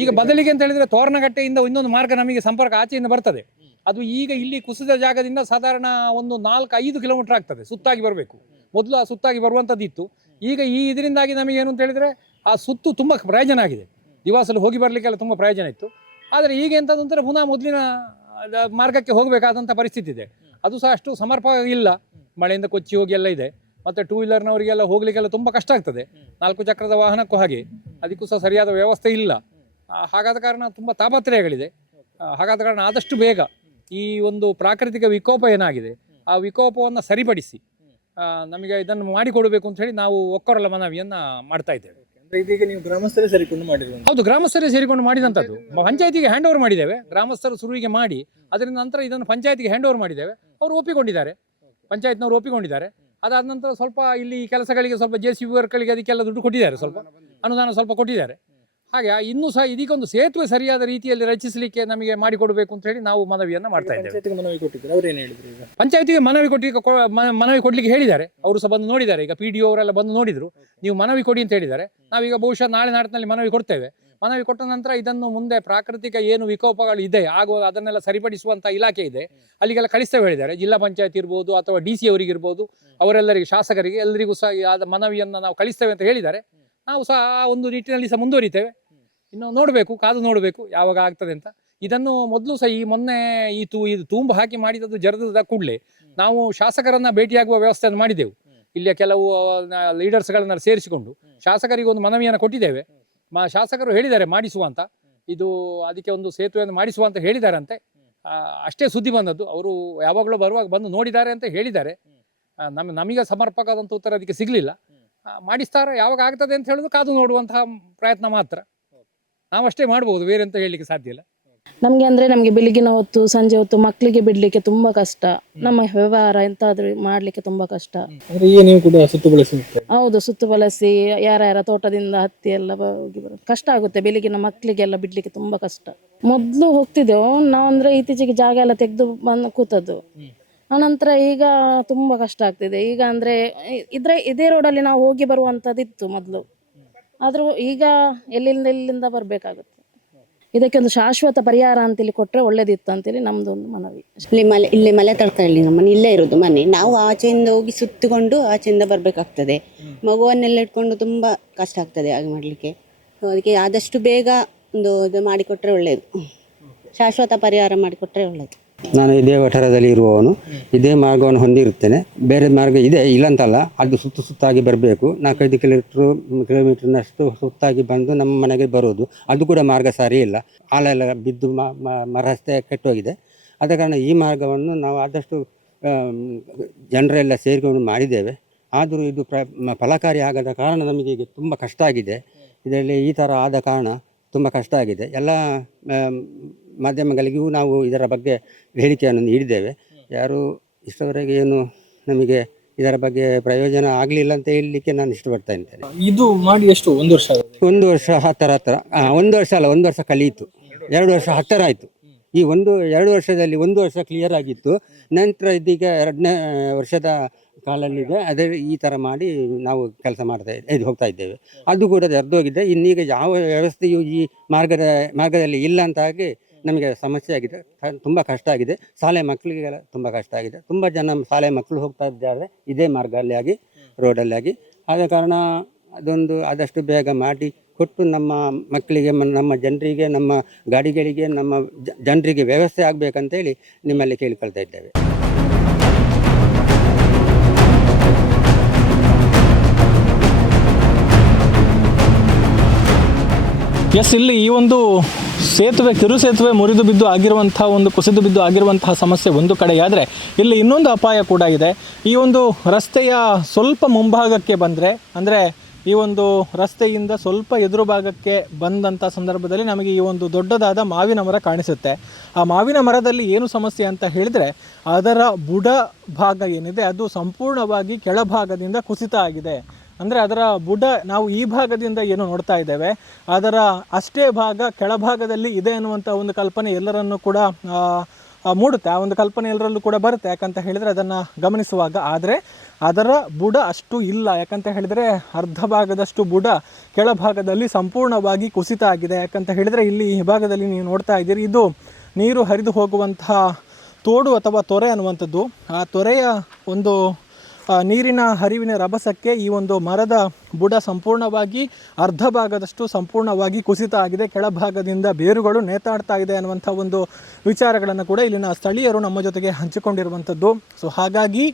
ಈಗ ಬದಲಿಗೆ ಅಂತ ಹೇಳಿದ್ರೆ ತೋರಣಗಟ್ಟೆಯಿಂದ ಇನ್ನೊಂದು ಮಾರ್ಗ ನಮಗೆ ಸಂಪರ್ಕ ಆಚೆಯಿಂದ ಬರ್ತದೆ. ಅದು ಈಗ ಇಲ್ಲಿ ಕುಸಿದ ಜಾಗದಿಂದ ಸಾಧಾರಣ ಒಂದು ನಾಲ್ಕು ಐದು ಕಿಲೋಮೀಟರ್ ಆಗ್ತದೆ ಸುತ್ತಾಗಿ ಬರಬೇಕು. ಮೊದಲು ಆ ಸುತ್ತಾಗಿ ಬರುವಂಥದ್ದು ಇತ್ತು ಈಗ ಈ ಇದರಿಂದಾಗಿ ನಮಗೆ ಏನು ಅಂತ ಹೇಳಿದ್ರೆ ಆ ಸುತ್ತು ತುಂಬಾ ಪ್ರಯೋಜನ ಆಗಿದೆ. ದಿವಾಸಲು ಹೋಗಿ ಬರಲಿಕ್ಕೆಲ್ಲ ತುಂಬ ಪ್ರಯೋಜನ ಇತ್ತು. ಆದರೆ ಈಗ ಎಂಥದ್ದು ಅಂದರೆ ಪುನಃ ಮೊದಲಿನ ಮಾರ್ಗಕ್ಕೆ ಹೋಗಬೇಕಾದಂಥ ಪರಿಸ್ಥಿತಿ ಇದೆ. ಅದು ಸಹ ಅಷ್ಟು ಸಮರ್ಪಕ ಇಲ್ಲ. ಮಳೆಯಿಂದ ಕೊಚ್ಚಿ ಹೋಗಿ ಎಲ್ಲ ಇದೆ. ಮತ್ತು ಟೂ ವೀಲರ್ನವರಿಗೆಲ್ಲ ಹೋಗಲಿಕ್ಕೆಲ್ಲ ತುಂಬ ಕಷ್ಟ ಆಗ್ತದೆ. ನಾಲ್ಕು ಚಕ್ರದ ವಾಹನಕ್ಕೂ ಹಾಗೆ. ಅದಕ್ಕೂ ಸಹ ಸರಿಯಾದ ವ್ಯವಸ್ಥೆ ಇಲ್ಲ. ಹಾಗಾದ ಕಾರಣ ತುಂಬ ತಾಪತ್ರಯಗಳಿದೆ. ಹಾಗಾದ ಕಾರಣ ಆದಷ್ಟು ಬೇಗ ಈ ಒಂದು ಪ್ರಾಕೃತಿಕ ವಿಕೋಪ ಏನಾಗಿದೆ ಆ ವಿಕೋಪವನ್ನು ಸರಿಪಡಿಸಿ ನಮಗೆ ಇದನ್ನು ಮಾಡಿಕೊಡಬೇಕು ಅಂತ ಹೇಳಿ ನಾವು ಒಕ್ಕರಲ್ಲ ಮನವಿಯನ್ನು ಮಾಡ್ತಾ ಇದ್ದೇವೆ. ಅಂದ್ರೆ ಇದೀಗ ನೀವು ಗ್ರಾಮಸ್ಥರೇ ಸೇರಿಕೊಂಡು ಮಾಡಿರುವಂತ ಹೌದು ಗ್ರಾಮಸ್ಥರೇ ಸೇರಿಕೊಂಡು ಮಾಡಿದಂಥದ್ದು ಪಂಚಾಯತಿಗೆ ಹ್ಯಾಂಡ್ ಓವರ್ ಮಾಡಿದ್ದೇವೆ. ಗ್ರಾಮಸ್ಥರು ಶುರುವಿಗೆ ಮಾಡಿ ಅದರಿಂದ ನಂತರ ಇದನ್ನು ಪಂಚಾಯತಿಗೆ ಹ್ಯಾಂಡ್ ಓವರ್ ಮಾಡಿದ್ದೇವೆ. ಅವರು ಒಪ್ಪಿಕೊಂಡಿದ್ದಾರೆ. ಪಂಚಾಯತ್ನವರು ಒಪ್ಪಿಕೊಂಡಿದ್ದಾರೆ. ಅದಾದ ನಂತರ ಸ್ವಲ್ಪ ಇಲ್ಲಿ ಕೆಲಸಗಳಿಗೆ ಸ್ವಲ್ಪ ಜೆ ಸಿ ವರ್ಕ್ಗಳಿಗೆ ಅದಕ್ಕೆಲ್ಲ ದುಡ್ಡು ಕೊಟ್ಟಿದ್ದಾರೆ ಸ್ವಲ್ಪ. ಅನುದಾನ ಸ್ವಲ್ಪ ಕೊಟ್ಟಿದ್ದಾರೆ. ಹಾಗೆ ಇನ್ನೂ ಸಹ ಇದಕ್ಕೊಂದು ಸೇತುವೆ ಸರಿಯಾದ ರೀತಿಯಲ್ಲಿ ರಚಿಸಲಿಕ್ಕೆ ನಮಗೆ ಮಾಡಿಕೊಡಬೇಕು ಅಂತ ಹೇಳಿ ನಾವು ಮನವಿಯನ್ನು ಮಾಡ್ತಾ ಇದ್ದೇವೆ. ಪಂಚಾಯತ್ಗೆ ಮನವಿ ಕೊಟ್ಟಿದ್ದಾರೆ? ಅವ್ರು ಏನು ಹೇಳಿದ್ರು ಈಗ? ಪಂಚಾಯತಿಗೆ ಮನವಿ ಕೊಟ್ಟಿಗೆ ಮನವಿ ಕೊಡ್ಲಿಕ್ಕೆ ಹೇಳಿದ್ದಾರೆ. ಅವರು ಸಹ ಬಂದು ನೋಡಿದ್ದಾರೆ. ಈಗ ಪಿ ಡಿ ಅವರೆಲ್ಲ ಬಂದು ನೋಡಿದ್ರು. ನೀವು ಮನವಿ ಕೊಡಿ ಅಂತ ಹೇಳಿದ್ದಾರೆ. ನಾವೀಗ ಬಹುಶಃ ನಾಳೆ ನಾಡಿನಲ್ಲಿ ಮನವಿ ಕೊಡ್ತೇವೆ. ಮನವಿ ಕೊಟ್ಟ ನಂತರ ಇದನ್ನು ಮುಂದೆ ಪ್ರಾಕೃತಿಕ ಏನು ವಿಕೋಪಗಳು ಇದೆ ಹಾಗೂ ಅದನ್ನೆಲ್ಲ ಸರಿಪಡಿಸುವಂತ ಇಲಾಖೆ ಇದೆ ಅಲ್ಲಿಗೆಲ್ಲ ಕಳಿಸ್ತೇವೆ ಹೇಳಿದ್ದಾರೆ. ಜಿಲ್ಲಾ ಪಂಚಾಯತ್ ಇರ್ಬೋದು ಅಥವಾ ಡಿ ಸಿ ಅವರಿಗಿರ್ಬೋದು ಅವರೆಲ್ಲರಿಗೆ ಶಾಸಕರಿಗೆ ಎಲ್ಲರಿಗೂ ಸಹ ಮನವಿಯನ್ನು ನಾವು ಕಳಿಸ್ತೇವೆ ಅಂತ ಹೇಳಿದ್ದಾರೆ. ನಾವು ಸಹ ಆ ಒಂದು ನಿಟ್ಟಿನಲ್ಲಿ ಸಹ ಮುಂದುವರಿತೇವೆ. ಇನ್ನು ನೋಡಬೇಕು ಕಾದು ನೋಡಬೇಕು ಯಾವಾಗ ಆಗ್ತದೆ ಅಂತ. ಇದನ್ನು ಮೊದಲು ಸಹ ಈ ಮೊನ್ನೆ ಈ ತು ಇದು ತುಂಬ ಹಾಕಿ ಮಾಡಿದದ್ದು ಜರದದ ಕೂಡಲೇ ನಾವು ಶಾಸಕರನ್ನ ಭೇಟಿಯಾಗುವ ವ್ಯವಸ್ಥೆಯನ್ನು ಮಾಡಿದೆವು. ಇಲ್ಲಿಯ ಕೆಲವು ಲೀಡರ್ಸ್ಗಳನ್ನ ಸೇರಿಸಿಕೊಂಡು ಶಾಸಕರಿಗೆ ಒಂದು ಮನವಿಯನ್ನು ಕೊಟ್ಟಿದ್ದೇವೆ. ಮ ಶಾಸಕರು ಹೇಳಿದ್ದಾರೆ ಮಾಡಿಸುವಂತ ಇದು ಅದಕ್ಕೆ ಒಂದು ಸೇತುವೆಯನ್ನು ಮಾಡಿಸುವ ಅಂತ ಹೇಳಿದಾರಂತೆ. ಆ, ಅಷ್ಟೇ ಸುದ್ದಿ ಬಂದದ್ದು. ಅವರು ಯಾವಾಗಲೂ ಬರುವಾಗ ಬಂದು ನೋಡಿದ್ದಾರೆ ಅಂತ ಹೇಳಿದ್ದಾರೆ. ನಮ್ಮ ನಮಗೆ ಸಮರ್ಪಕವಾದಂಥ ಉತ್ತರ ಅದಕ್ಕೆ ಸಿಗಲಿಲ್ಲ. ಮಾಡಿಸ್ತಾರೆ ಯಾವಾಗ ಆಗ್ತದೆ ಅಂತ ಹೇಳೋದು ಕಾದು ನೋಡುವಂತಹ ಪ್ರಯತ್ನ ಮಾತ್ರ. ನಾವಷ್ಟೇ ಮಾಡ್ಬೋದು ಬೇರೆ ಅಂತ ಹೇಳಲಿಕ್ಕೆ ಸಾಧ್ಯ ಇಲ್ಲ. ನಮಗೆ ಅಂದರೆ ನಮಗೆ ಬೆಳಿಗ್ಗಿನ ಹೊತ್ತು ಸಂಜೆ ಹೊತ್ತು ಮಕ್ಕಳಿಗೆ ಬಿಡಲಿಕ್ಕೆ ತುಂಬ ಕಷ್ಟ. ನಮ್ಮ ವ್ಯವಹಾರ ಎಂತಾದ್ರೂ ಮಾಡಲಿಕ್ಕೆ ತುಂಬ ಕಷ್ಟ. ಅಂದ್ರೆ ಈಗ ನೀವು ಕೂಡ ಸುತ್ತು ಬಳಸಿ ಹೌದು ಸುತ್ತು ಬಳಸಿ ಯಾರ ಯಾರ ತೋಟದಿಂದ ಹತ್ತಿ ಎಲ್ಲ ಬ- ಹೋಗಿ ಬರೋದು. ಕಷ್ಟ ಆಗುತ್ತೆ ಬೆಳಿಗಿನ ಮಕ್ಕಳಿಗೆಲ್ಲ ಬಿಡ್ಲಿಕ್ಕೆ ತುಂಬ ಕಷ್ಟ. ಮೊದಲು ಹೋಗ್ತಿದ್ದೆವು ನಾವು ಅಂದರೆ ಇತ್ತೀಚೆಗೆ ಜಾಗ ಎಲ್ಲ ತೆಗೆದು ಬಂದು ಕೂತದ್ದು. ಆನಂತರ ಈಗ ತುಂಬ ಕಷ್ಟ ಆಗ್ತಿದೆ. ಈಗ ಅಂದ್ರೆ ಇದ್ರೆ ಇದೇ ರೋಡಲ್ಲಿ ನಾವು ಹೋಗಿ ಬರುವಂಥದ್ದಿತ್ತು ಮೊದಲು. ಆದರೂ ಈಗ ಎಲ್ಲಿಂದ ಎಲ್ಲಿಂದ ಬರಬೇಕಾಗುತ್ತೆ. ಇದಕ್ಕೆ ಒಂದು ಶಾಶ್ವತ ಪರಿಹಾರ ಅಂತೇಳಿ ಕೊಟ್ಟರೆ ಒಳ್ಳೇದಿತ್ತು ಅಂತೇಳಿ ನಮ್ಮದೊಂದು ಮನವಿ. ಇಲ್ಲಿ ಮಲೆ ಇಲ್ಲಿ ಮಲೆ ತಡ್ಕಲ್ಲಿ ನಮ್ಮ ಮನೆ, ಇಲ್ಲೇ ಇರೋದು ಮನೆ. ನಾವು ಆಚೆಯಿಂದ ಹೋಗಿ ಸುತ್ತಿಕೊಂಡು ಆಚೆಯಿಂದ ಬರಬೇಕಾಗ್ತದೆ. ಮಗುವನ್ನೆಲ್ಲ ಇಟ್ಕೊಂಡು ತುಂಬ ಕಷ್ಟ ಆಗ್ತದೆ ಹಾಗೆ ಮಾಡಲಿಕ್ಕೆ. ಅದಕ್ಕೆ ಆದಷ್ಟು ಬೇಗ ಒಂದು ಇದು ಮಾಡಿಕೊಟ್ರೆ ಒಳ್ಳೆಯದು ಶಾಶ್ವತ ಪರಿಹಾರ ಮಾಡಿಕೊಟ್ರೆ ಒಳ್ಳೆಯದು ನಾನು ಇದೇ ವಠಾರದಲ್ಲಿ ಇರುವವನು, ಇದೇ ಮಾರ್ಗವನ್ನು ಹೊಂದಿರುತ್ತೇನೆ. ಬೇರೆ ಮಾರ್ಗ ಇದೆ, ಇಲ್ಲಂತಲ್ಲ, ಅದು ಸುತ್ತು ಸುತ್ತಾಗಿ ಬರಬೇಕು. ನಾಲ್ಕೈದು ಕಿಲೋಮೀಟ್ರು ಕಿಲೋಮೀಟ್ರ್ನಷ್ಟು ಸುತ್ತಾಗಿ ಬಂದು ನಮ್ಮ ಮನೆಗೆ ಬರೋದು. ಅದು ಕೂಡ ಮಾರ್ಗ ಸರಿ ಇಲ್ಲ. ಹಾಲೆಲ್ಲ ಬಿದ್ದು ರಸ್ತೆ ಕೆಟ್ಟೋಗಿದೆ. ಆದ ಕಾರಣ ಈ ಮಾರ್ಗವನ್ನು ನಾವು ಆದಷ್ಟು ಜನರೆಲ್ಲ ಸೇರಿಕೊಂಡು ಮಾಡಿದ್ದೇವೆ. ಆದರೂ ಇದು ಪ್ರ ಫಲಕಾರಿ ಆಗದ ಕಾರಣ ನಮಗೆ ಈಗ ತುಂಬ ಕಷ್ಟ ಆಗಿದೆ. ಇದರಲ್ಲಿ ಈ ಥರ ಆದ ಕಾರಣ ತುಂಬ ಕಷ್ಟ ಆಗಿದೆ. ಎಲ್ಲ ಮಾಧ್ಯಮಗಳಿಗೂ ನಾವು ಇದರ ಬಗ್ಗೆ ಹೇಳಿಕೆಯನ್ನು ನೀಡಿದ್ದೇವೆ. ಯಾರು ಇಷ್ಟವರೆಗೆ ಏನು ನಮಗೆ ಇದರ ಬಗ್ಗೆ ಪ್ರಯೋಜನ ಆಗಲಿಲ್ಲ ಅಂತ ಹೇಳಲಿಕ್ಕೆ ನಾನು ಇಷ್ಟಪಡ್ತಾ ಇದ್ದೇನೆ. ಇದು ಮಾಡಿ ಎಷ್ಟು? ಒಂದು ವರ್ಷ ಒಂದು ವರ್ಷ ಹತ್ತರ ಹತ್ತರ ಒಂದು ವರ್ಷ ಅಲ್ಲ ಒಂದು ವರ್ಷ ಕಲಿಯಿತು. ಎರಡು ವರ್ಷ ಹತ್ತರ ಆಯಿತು. ಈ ಒಂದು ಎರಡು ವರ್ಷದಲ್ಲಿ ಒಂದು ವರ್ಷ ಕ್ಲಿಯರ್ ಆಗಿತ್ತು. ನಂತರ ಇದೀಗ ಎರಡನೇ ವರ್ಷದ ಕಾಲಲ್ಲಿದೆ. ಅದೇ ಈ ಥರ ಮಾಡಿ ನಾವು ಕೆಲಸ ಮಾಡ್ತಾ ಇದ್ದೆ ಇದು ಹೋಗ್ತಾ ಇದ್ದೇವೆ. ಅದು ಕೂಡ ತೆರೆದೋಗಿದೆ. ಇನ್ನೀಗ ಯಾವ ವ್ಯವಸ್ಥೆಯು ಈ ಮಾರ್ಗದ ಮಾರ್ಗದಲ್ಲಿ ಇಲ್ಲ ಅಂತ ಆಗಿ ನಮಗೆ ಸಮಸ್ಯೆ ಆಗಿದೆ. ತುಂಬ ಕಷ್ಟ ಆಗಿದೆ. ಶಾಲೆ ಮಕ್ಕಳಿಗೆಲ್ಲ ತುಂಬ ಕಷ್ಟ ಆಗಿದೆ. ತುಂಬ ಜನ ಶಾಲೆ ಮಕ್ಕಳು ಹೋಗ್ತಾ ಇದ್ದಾರೆ. ಇದೇ ಮಾರ್ಗದಲ್ಲಿ ಆಗಿ ರೋಡಲ್ಲಿ ಆಗಿ ಆದ ಕಾರಣ ಅದೊಂದು ಆದಷ್ಟು ಬೇಗ ಮಾಡಿ ಕೊಟ್ಟು ನಮ್ಮ ಮಕ್ಕಳಿಗೆ ನಮ್ಮ ಜನರಿಗೆ, ನಮ್ಮ ಗಾಡಿಗಳಿಗೆ, ನಮ್ಮ ಜನರಿಗೆ ವ್ಯವಸ್ಥೆ ಆಗಬೇಕಂತೇಳಿ ನಿಮ್ಮಲ್ಲಿ ಕೇಳಿಕೊಳ್ತಾ ಇದ್ದೇವೆ. ಎಸ್, ಇಲ್ಲಿ ಈ ಒಂದು ಸೇತುವೆ, ಕಿರು ಸೇತುವೆ ಮುರಿದು ಬಿದ್ದು ಆಗಿರುವಂತಹ ಒಂದು, ಕುಸಿದು ಬಿದ್ದು ಆಗಿರುವಂತಹ ಸಮಸ್ಯೆ ಒಂದು ಕಡೆಯಾದರೆ, ಇಲ್ಲಿ ಇನ್ನೊಂದು ಅಪಾಯ ಕೂಡ ಇದೆ. ಈ ಒಂದು ರಸ್ತೆಯ ಸ್ವಲ್ಪ ಮುಂಭಾಗಕ್ಕೆ ಬಂದರೆ, ಅಂದರೆ ಈ ಒಂದು ರಸ್ತೆಯಿಂದ ಸ್ವಲ್ಪ ಎದುರು ಭಾಗಕ್ಕೆ ಬಂದಂಥ ಸಂದರ್ಭದಲ್ಲಿ ನಮಗೆ ಈ ಒಂದು ದೊಡ್ಡದಾದ ಮಾವಿನ ಮರ ಕಾಣಿಸುತ್ತೆ. ಆ ಮಾವಿನ ಮರದಲ್ಲಿ ಏನು ಸಮಸ್ಯೆ ಅಂತ ಹೇಳಿದರೆ, ಅದರ ಬುಡ ಭಾಗ ಏನಿದೆ, ಅದು ಸಂಪೂರ್ಣವಾಗಿ ಕೆಳಭಾಗದಿಂದ ಕುಸಿತ ಆಗಿದೆ. ಅಂದರೆ ಅದರ ಬುಡ ನಾವು ಈ ಭಾಗದಿಂದ ಏನು ನೋಡ್ತಾ ಇದ್ದೇವೆ. ಅದರ ಅಷ್ಟೇ ಭಾಗ ಕೆಳಭಾಗದಲ್ಲಿ ಇದೆ ಅನ್ನುವಂಥ ಒಂದು ಕಲ್ಪನೆ ಎಲ್ಲರನ್ನೂ ಕೂಡ ಮೂಡುತ್ತೆ. ಆ ಒಂದು ಕಲ್ಪನೆ ಎಲ್ಲರಲ್ಲೂ ಕೂಡ ಬರುತ್ತೆ. ಯಾಕಂತ ಹೇಳಿದರೆ ಅದನ್ನು ಗಮನಿಸುವಾಗ. ಆದರೆ ಅದರ ಬುಡ ಅಷ್ಟು ಇಲ್ಲ. ಯಾಕಂತ ಹೇಳಿದರೆ ಅರ್ಧ ಭಾಗದಷ್ಟು ಬುಡ ಕೆಳಭಾಗದಲ್ಲಿ ಸಂಪೂರ್ಣವಾಗಿ ಕುಸಿತ ಆಗಿದೆ. ಯಾಕಂತ ಹೇಳಿದರೆ ಇಲ್ಲಿ ಈ ಭಾಗದಲ್ಲಿ ನೀವು ನೋಡ್ತಾ ಇದ್ದೀರಿ, ಇದು ನೀರು ಹರಿದು ಹೋಗುವಂತಹ ತೋಡು ಅಥವಾ ತೊರೆ ಅನ್ನುವಂಥದ್ದು. ಆ ತೊರೆಯ ಒಂದು ನೀರಿನ ಹರಿವಿನ ರಭಸಕ್ಕೆ ಈ ಒಂದು ಮರದ ಬುಡ ಸಂಪೂರ್ಣವಾಗಿ ಅರ್ಧ ಭಾಗದಷ್ಟು ಸಂಪೂರ್ಣವಾಗಿ ಕುಸಿತ ಆಗಿದೆ. ಕೆಳಭಾಗದಿಂದ ಬೇರುಗಳು ನೇತಾಡ್ತಾ ಇದೆ ಅನ್ನುವಂಥ ಒಂದು ವಿಚಾರಗಳನ್ನು ಕೂಡ ಇಲ್ಲಿನ ಸ್ಥಳೀಯರು ನಮ್ಮ ಜೊತೆಗೆ ಹಂಚಿಕೊಂಡಿರುವಂಥದ್ದು. ಸೊ ಹಾಗಾಗಿ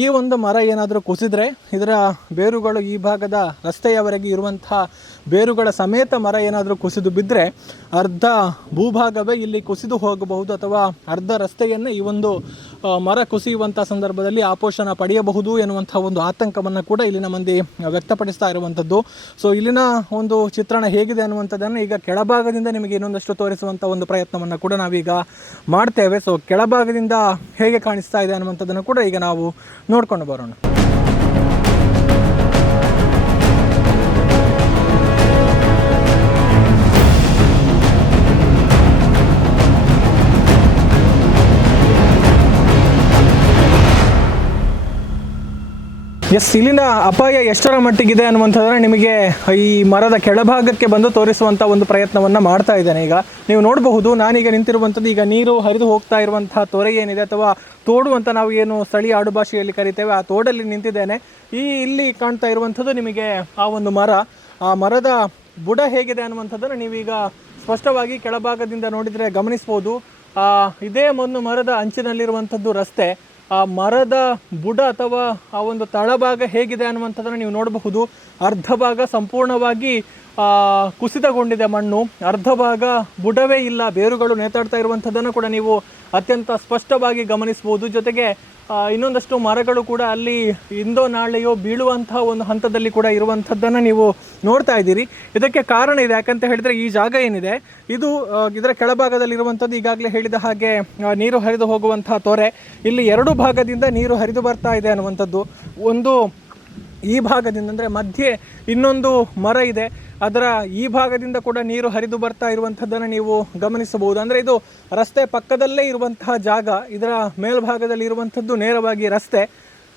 ಈ ಒಂದು ಮರ ಏನಾದರೂ ಕುಸಿದ್ರೆ ಇದರ ಬೇರುಗಳು ಈ ಭಾಗದ ರಸ್ತೆಯವರೆಗೆ ಇರುವಂಥ ಬೇರುಗಳ ಸಮೇತ ಮರ ಏನಾದರೂ ಕುಸಿದು ಬಿದ್ದರೆ ಅರ್ಧ ಭೂಭಾಗವೇ ಇಲ್ಲಿ ಕುಸಿದು ಹೋಗಬಹುದು ಅಥವಾ ಅರ್ಧ ರಸ್ತೆಯನ್ನೇ ಈ ಒಂದು ಮರ ಕುಸಿಯುವಂಥ ಸಂದರ್ಭದಲ್ಲಿ ಆಪೋಷಣ ಪಡೆಯಬಹುದು ಎನ್ನುವಂಥ ಒಂದು ಆತಂಕವನ್ನು ಕೂಡ ಇಲ್ಲಿನ ಮಂದಿ ವ್ಯಕ್ತಪಡಿಸ್ತಾ ಇರುವಂಥದ್ದು. ಸೊ ಇಲ್ಲಿನ ಒಂದು ಚಿತ್ರಣ ಹೇಗಿದೆ ಅನ್ನುವಂಥದ್ದನ್ನು ಈಗ ಕೆಳಭಾಗದಿಂದ ನಿಮಗೆ ಇನ್ನೊಂದಷ್ಟು ತೋರಿಸುವಂಥ ಒಂದು ಪ್ರಯತ್ನವನ್ನು ಕೂಡ ನಾವೀಗ ಮಾಡ್ತೇವೆ. ಸೊ ಕೆಳಭಾಗದಿಂದ ಹೇಗೆ ಕಾಣಿಸ್ತಾ ಇದೆ ಅನ್ನುವಂಥದ್ದನ್ನು ಕೂಡ ಈಗ ನಾವು ನೋಡ್ಕೊಂಡು ಬರೋಣ. ಎಸ್ ಇಲ್ಲಿನ ಅಪಾಯ ಎಷ್ಟರ ಮಟ್ಟಿಗಿದೆ ಅನ್ನುವಂಥದ್ರೆ ನಿಮಗೆ ಈ ಮರದ ಕೆಳಭಾಗಕ್ಕೆ ಬಂದು ತೋರಿಸುವಂಥ ಒಂದು ಪ್ರಯತ್ನವನ್ನು ಮಾಡ್ತಾ ಇದ್ದೇನೆ. ಈಗ ನೀವು ನೋಡಬಹುದು, ನಾನೀಗ ನಿಂತಿರುವಂಥದ್ದು ಈಗ ನೀರು ಹರಿದು ಹೋಗ್ತಾ ಇರುವಂತಹ ತೊರೆ ಏನಿದೆ ಅಥವಾ ತೋಡು ಅಂತ ನಾವು ಏನು ಸ್ಥಳೀಯ ಆಡುಭಾಷೆಯಲ್ಲಿ ಕರಿತೇವೆ, ಆ ತೋಡಲ್ಲಿ ನಿಂತಿದ್ದೇನೆ. ಈ ಇಲ್ಲಿ ಕಾಣ್ತಾ ಇರುವಂಥದ್ದು ನಿಮಗೆ ಆ ಒಂದು ಮರ. ಆ ಮರದ ಬುಡ ಹೇಗಿದೆ ಅನ್ನುವಂಥದ್ದನ್ನು ನೀವೀಗ ಸ್ಪಷ್ಟವಾಗಿ ಕೆಳಭಾಗದಿಂದ ನೋಡಿದರೆ ಗಮನಿಸ್ಬೋದು. ಇದೇ ಒಂದು ಮರದ ಅಂಚಿನಲ್ಲಿರುವಂಥದ್ದು ರಸ್ತೆ. ಆ ಮರದ ಬುಡ ಅಥವಾ ಆ ಒಂದು ತಳಭಾಗ ಹೇಗಿದೆ ಅನ್ನುವಂಥದ್ದನ್ನು ನೀವು ನೋಡಬಹುದು. ಅರ್ಧ ಭಾಗ ಸಂಪೂರ್ಣವಾಗಿ ಕುಸಿತಗೊಂಡಿದೆ ಮಣ್ಣು. ಅರ್ಧ ಭಾಗ ಬುಡವೇ ಇಲ್ಲ. ಬೇರುಗಳು ನೇತಾಡ್ತಾ ಇರುವಂಥದ್ದನ್ನು ಕೂಡ ನೀವು ಅತ್ಯಂತ ಸ್ಪಷ್ಟವಾಗಿ ಗಮನಿಸ್ಬೋದು ಜೊತೆಗೆ ಇನ್ನೊಂದಷ್ಟು ಮರಗಳು ಕೂಡ ಅಲ್ಲಿ ಇಂದೋ ನಾಳೆಯೋ ಬೀಳುವಂತಹ ಒಂದು ಹಂತದಲ್ಲಿ ಕೂಡ ಇರುವಂಥದ್ದನ್ನು ನೀವು ನೋಡ್ತಾ ಇದ್ದೀರಿ. ಇದಕ್ಕೆ ಕಾರಣ ಇದೆ. ಯಾಕಂತ ಹೇಳಿದರೆ ಈ ಜಾಗ ಏನಿದೆ? ಇದು ಇದರ ಕೆಳಭಾಗದಲ್ಲಿರುವಂಥದ್ದು ಈಗಾಗಲೇ ಹೇಳಿದ ಹಾಗೆ ನೀರು ಹರಿದು ಹೋಗುವಂತಹ ತೊರೆ. ಇಲ್ಲಿ ಎರಡು ಭಾಗದಿಂದ ನೀರು ಹರಿದು ಬರ್ತಾ ಇದೆ ಅನ್ನುವಂಥದ್ದು. ಒಂದು ಈ ಭಾಗದಿಂದ ಅಂದರೆ ಮಧ್ಯೆ ಇನ್ನೊಂದು ಮರ ಇದೆ. ಅದರ ಈ ಭಾಗದಿಂದ ಕೂಡ ನೀರು ಹರಿದು ಬರ್ತಾ ಇರುವಂಥದ್ದನ್ನು ನೀವು ಗಮನಿಸಬಹುದು. ಅಂದರೆ ಇದು ರಸ್ತೆ ಪಕ್ಕದಲ್ಲೇ ಇರುವಂತಹ ಜಾಗ, ಇದರ ಮೇಲ್ಭಾಗದಲ್ಲಿ ಇರುವಂಥದ್ದು ನೇರವಾಗಿ ರಸ್ತೆ.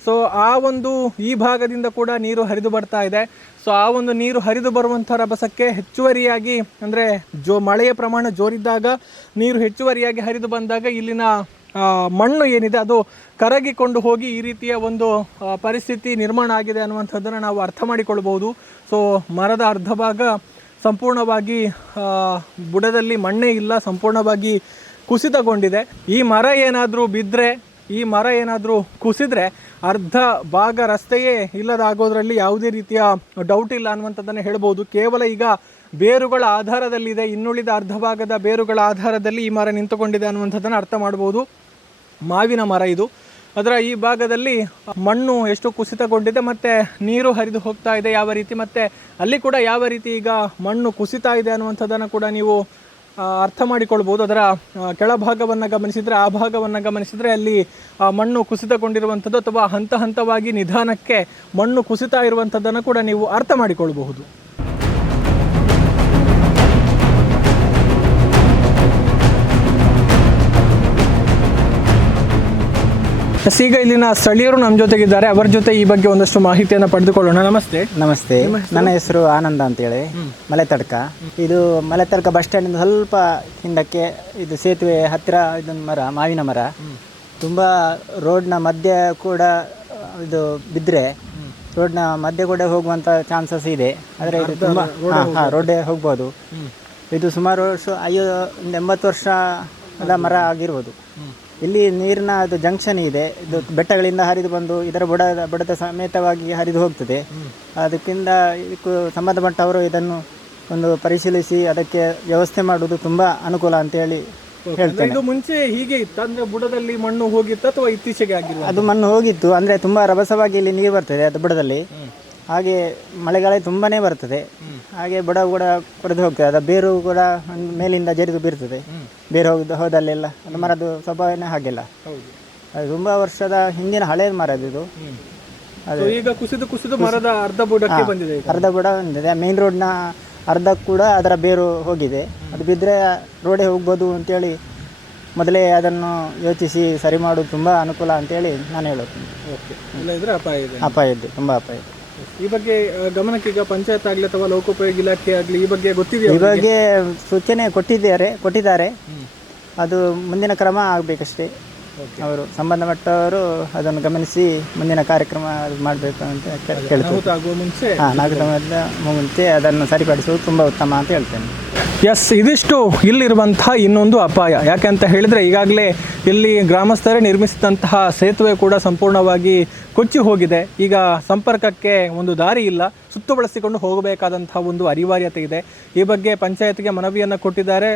ಸೊ ಆ ಒಂದು ಈ ಭಾಗದಿಂದ ಕೂಡ ನೀರು ಹರಿದು ಬರ್ತಾ ಇದೆ. ಸೊ ಆ ಒಂದು ನೀರು ಹರಿದು ಬರುವಂಥ ರಭಸಕ್ಕೆ ಹೆಚ್ಚುವರಿಯಾಗಿ ಅಂದರೆ ಜೋ ಮಳೆಯ ಪ್ರಮಾಣ ಜೋರಿದ್ದಾಗ ನೀರು ಹೆಚ್ಚುವರಿಯಾಗಿ ಹರಿದು ಬಂದಾಗ ಇಲ್ಲಿನ ಮಣ್ಣು ಏನಿದೆ ಅದು ಕರಗಿಕೊಂಡು ಹೋಗಿ ಈ ರೀತಿಯ ಒಂದು ಪರಿಸ್ಥಿತಿ ನಿರ್ಮಾಣ ಆಗಿದೆ ಅನ್ನುವಂಥದ್ದನ್ನು ನಾವು ಅರ್ಥ ಮಾಡಿಕೊಳ್ಬೋದು ಸೊ ಮರದ ಅರ್ಧ ಭಾಗ ಸಂಪೂರ್ಣವಾಗಿ ಬುಡದಲ್ಲಿ ಮಣ್ಣೇ ಇಲ್ಲ, ಸಂಪೂರ್ಣವಾಗಿ ಕುಸಿತಗೊಂಡಿದೆ. ಈ ಮರ ಏನಾದರೂ ಬಿದ್ದರೆ ಈ ಮರ ಏನಾದರೂ ಕುಸಿದ್ರೆ ಅರ್ಧ ಭಾಗ ರಸ್ತೆಯೇ ಇಲ್ಲದಾಗೋದ್ರಲ್ಲಿ ಯಾವುದೇ ರೀತಿಯ ಡೌಟ್ ಇಲ್ಲ ಅನ್ನುವಂಥದ್ದನ್ನು ಹೇಳ್ಬೋದು ಕೇವಲ ಈಗ ಬೇರುಗಳ ಆಧಾರದಲ್ಲಿದೆ, ಇನ್ನುಳಿದ ಅರ್ಧ ಭಾಗದ ಬೇರುಗಳ ಆಧಾರದಲ್ಲಿ ಈ ಮರ ನಿಂತುಕೊಂಡಿದೆ ಅನ್ನುವಂಥದ್ದನ್ನು ಅರ್ಥ ಮಾಡ್ಬೋದು ಮಾವಿನ ಮರ ಇದು. ಅದರ ಈ ಭಾಗದಲ್ಲಿ ಮಣ್ಣು ಎಷ್ಟು ಕುಸಿತಗೊಂಡಿದೆ ಮತ್ತು ನೀರು ಹರಿದು ಹೋಗ್ತಾ ಇದೆ ಯಾವ ರೀತಿ ಮತ್ತು ಅಲ್ಲಿ ಕೂಡ ಯಾವ ರೀತಿ ಈಗ ಮಣ್ಣು ಕುಸಿತಾ ಇದೆ ಅನ್ನುವಂಥದ್ದನ್ನು ಕೂಡ ನೀವು ಅರ್ಥ ಮಾಡಿಕೊಳ್ಬೋದು. ಅದರ ಕೆಳಭಾಗವನ್ನು ಗಮನಿಸಿದರೆ, ಆ ಭಾಗವನ್ನು ಗಮನಿಸಿದರೆ ಅಲ್ಲಿ ಮಣ್ಣು ಕುಸಿತಗೊಂಡಿರುವಂಥದ್ದು ಅಥವಾ ಹಂತ ಹಂತವಾಗಿ ನಿಧಾನಕ್ಕೆ ಮಣ್ಣು ಕುಸಿತಾ ಇರುವಂಥದ್ದನ್ನು ಕೂಡ ನೀವು ಅರ್ಥ ಮಾಡಿಕೊಳ್ಬಹುದು. [laughs] ಈಗ ಇಲ್ಲಿನ ಸ್ಥಳೀಯರು ನಮ್ಮ ಜೊತೆಗಿದ್ದಾರೆ. ಅವರ ಜೊತೆ ಈ ಬಗ್ಗೆ ಒಂದಷ್ಟು ಮಾಹಿತಿಯನ್ನು ಪಡೆದುಕೊಳ್ಳೋಣ. ನಮಸ್ತೆ. ನಮಸ್ತೆ. ನನ್ನ ಹೆಸರು ಆನಂದ ಅಂತೇಳಿ. ಮಲೆತಡ್ಕ. ಇದು ಮಲೆತಡ್ಕ ಬಸ್ ಸ್ಟ್ಯಾಂಡಿಂದ ಸ್ವಲ್ಪ ಹಿಂದಕ್ಕೆ ಇದು ಸೇತುವೆ ಹತ್ತಿರ ಇದೊಂದು ಮರ ಮಾವಿನ ಮರ. ತುಂಬ ರೋಡ್ನ ಮಧ್ಯೆ ಕೂಡ ಇದು ಬಿದ್ದರೆ ರೋಡ್ನ ಮಧ್ಯೆ ಕೂಡ ಹೋಗುವಂಥ ಚಾನ್ಸಸ್ ಇದೆ. ಆದರೆ ಇದು ತುಂಬ ಹಾಂ ಹಾಂ ರೋಡೇ ಹೋಗ್ಬೋದು. ಇದು ಸುಮಾರು ವರ್ಷ ಐದು ಒಂದು ಎಂಬತ್ತು ವರ್ಷದ ಮರ ಆಗಿರ್ಬೋದು. ಇಲ್ಲಿ ನೀರಿನ ಅದು ಜಂಕ್ಷನ್ ಇದೆ. ಇದು ಬೆಟ್ಟಗಳಿಂದ ಹರಿದು ಬಂದು ಇದರ ಬುಡ ಬುಡದ ಸಮೇತವಾಗಿ ಹರಿದು ಹೋಗ್ತದೆ. ಅದಕ್ಕಿಂತ ಇದಕ್ಕೂ ಸಂಬಂಧಪಟ್ಟವರು ಇದನ್ನು ಒಂದು ಪರಿಶೀಲಿಸಿ ಅದಕ್ಕೆ ವ್ಯವಸ್ಥೆ ಮಾಡುವುದು ತುಂಬ ಅನುಕೂಲ ಅಂತೇಳಿ ಹೇಳ್ತಾರೆ ಇದು ಮುಂಚೆ ಹೀಗೆ ಇತ್ತು. ಅಂದ್ರೆ ಬುಡದಲ್ಲಿ ಮಣ್ಣು ಹೋಗಿತ್ತು ಅಥವಾ ಇತ್ತೀಚೆಗೆ ಆಗಿಲ್ಲ? ಅದು ಮಣ್ಣು ಹೋಗಿತ್ತು. ಅಂದ್ರೆ ತುಂಬಾ ರಭಸವಾಗಿ ಇಲ್ಲಿ ನೀರು ಬರ್ತದೆ ಅದು ಬುಡದಲ್ಲಿ. ಹಾಗೆ ಮಳೆಗಾಲ ತುಂಬಾನೇ ಬರ್ತದೆ. ಹಾಗೆ ಬುಡ ಕೂಡ ಕೊರೆದು ಹೋಗ್ತದೆ ಅದು ಬೇರು ಕೂಡ ಒಂದು ಮೇಲಿಂದ ಜರಿದು ಬೀರ್ತದೆ. ಬೇರು ಹೋಗಿದ್ದು ಹೋದಲ್ಲೆಲ್ಲ. ಅದು ಮರದ್ದು ಸ್ವಭಾವನೇ ಹಾಗೆಲ್ಲ. ಅದು ತುಂಬ ವರ್ಷದ ಹಿಂದಿನ ಹಳೆ ಮರ ಅದು ಇದು. ಈಗ ಕುಸಿದು ಕುಸಿದು ಮರದ ಅರ್ಧ ಬುಡಕ್ಕೆ ಬಂದಿದೆ ಅರ್ಧ ಬುಡ ಬಂದಿದೆ. ಮೇನ್ ರೋಡ್ನ ಅರ್ಧ ಕೂಡ ಅದರ ಬೇರು ಹೋಗಿದೆ. ಅದು ಬಿದ್ದರೆ ರೋಡೇ ಹೋಗ್ಬೋದು ಅಂತೇಳಿ ಮೊದಲೇ ಅದನ್ನು ಯೋಚಿಸಿ ಸರಿ ಮಾಡೋದು ತುಂಬ ಅನುಕೂಲ ಅಂತೇಳಿ ನಾನು ಹೇಳೋದು. ಅಪಾಯ ಇದೆ. ಅಪಾಯ ಇದೆ ತುಂಬ ಅಪಾಯ ಇದೆ. ಈ ಬಗ್ಗೆ ಗಮನಕ್ಕೆ ಈಗ ಪಂಚಾಯತ್ ಆಗ್ಲಿ ಅಥವಾ ಲೋಕೋಪಯೋಗಿ ಇಲಾಖೆ ಆಗ್ಲಿ ಈ ಬಗ್ಗೆ ಗೊತ್ತಿದೆಯಾ ಈ ಬಗ್ಗೆ ಸೂಚನೆ ಕೊಟ್ಟಿದ್ದಾರೆ ಕೊಟ್ಟಿದ್ದಾರೆ. ಅದು ಮುಂದಿನ ಕ್ರಮ ಆಗಬೇಕಷ್ಟೇ. ಅವರು ಸಂಬಂಧಪಟ್ಟವರು ಅದನ್ನು ಗಮನಿಸಿ ಮುಂದಿನ ಕಾರ್ಯಕ್ರಮ ಮಾಡಬೇಕು ಅಂತ ಕೇಳ್ತೇವೆ ಮುಂಚೆ ಹಾಂ ನಾಗರಿಕ ಮುಂಚೆ ಅದನ್ನು ಸರಿಪಡಿಸುವುದು ತುಂಬ ಉತ್ತಮ ಅಂತ ಹೇಳ್ತೇನೆ. ಎಸ್ ಇದಿಷ್ಟು ಇಲ್ಲಿರುವಂತಹ ಇನ್ನೊಂದು ಅಪಾಯ. ಯಾಕೆ ಅಂತ ಹೇಳಿದರೆ ಈಗಾಗಲೇ ಇಲ್ಲಿ ಗ್ರಾಮಸ್ಥರೇ ನಿರ್ಮಿಸಿದಂತಹ ಸೇತುವೆ ಕೂಡ ಸಂಪೂರ್ಣವಾಗಿ ಕೊಚ್ಚಿ ಹೋಗಿದೆ. ಈಗ ಸಂಪರ್ಕಕ್ಕೆ ಒಂದು ದಾರಿ ಇಲ್ಲ. ಸುತ್ತು ಬಳಸಿಕೊಂಡು ಹೋಗಬೇಕಾದಂತಹ ಒಂದು ಅನಿವಾರ್ಯತೆ ಇದೆ. ಈ ಬಗ್ಗೆ ಪಂಚಾಯತ್ಗೆ ಮನವಿಯನ್ನು ಕೊಟ್ಟಿದ್ದಾರೆ.